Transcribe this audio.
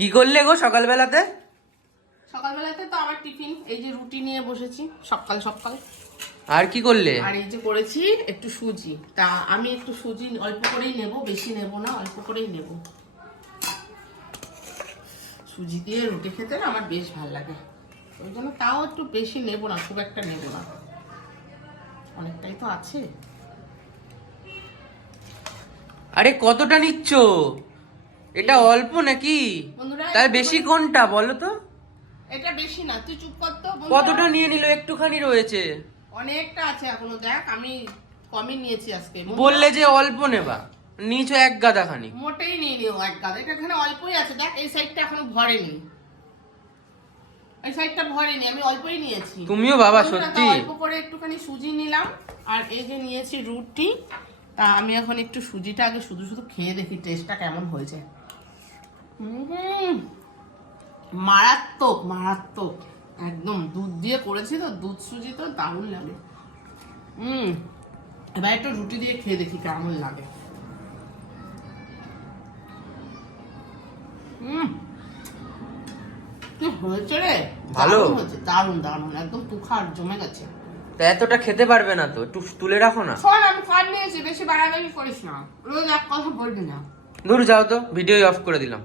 কি করলে গো সকালবেলাতে? সকালবেলাতে তো আমার টিফিন এই যে রুটি নিয়ে বসেছি সকাল সকাল। আর কি করলে? আর এই যে করেছি একটু সুজি। তা আমি একটু সুজি অল্প করেই নেব বেশি নেব না অল্প করেই নেব। সুজি দিয়ে রুটি খেতে না আমার বেশ ভালো লাগে। ওই জন্য তাও একটু বেশি নেব না খুব একটা নেব না। অনেকটাই তো আছে। আরে কতটা নিচ্ছ? এটা অল্প নাকি? একটু বেশি কোনটা বলো তো? এটা বেশি না তুই চুপ কর তো কতটা নিয়ে নিল? একটুখানি রয়েছে। অনেকটা আছে এখনও দেখ আমি কমই নিয়েছি আজকে। বললে যে অল্প নেবা। নিচে এক গাদা খানি মোটেই নিয়ে নিও এক গাদা। এটা এখানে অল্পই আছে দেখ এই সাইডটা এখনও ভরেনি। এই সাইডটা ভরেনি আমি অল্পই নিয়েছি। তুমিও বাবা সত্যি। অল্প করে একটুখানি সুজি নিলাম আর এই যে নিয়েছি রুটি তা আমি এখন একটু সুজিটা আগে শুধু শুধু খেয়ে দেখি টেস্টটা কেমন হয়েছে। মারাত্মক মারাত্মক। একদম দুধ দিয়ে করেছি তো দুধ সুজি তো দারুণ লাগে। হুম এবার একটু রুটি দিয়ে খেয়ে দেখি কেমন লাগে। হুম কি হয়েছে রে? ভালো? হয়েছে দারুণ দারুণ। একদম তুখার জমে গেছে। তা এতটা খেতে পারবে না তো একটু তুলে রাখো না। শোন আমি কার্ড নিয়েছি বেশি বাড়াবাড়ি করিস না। রোজ এক কথা বলবি না। দূর যাও তো ভিডিও অফ করে দিলাম।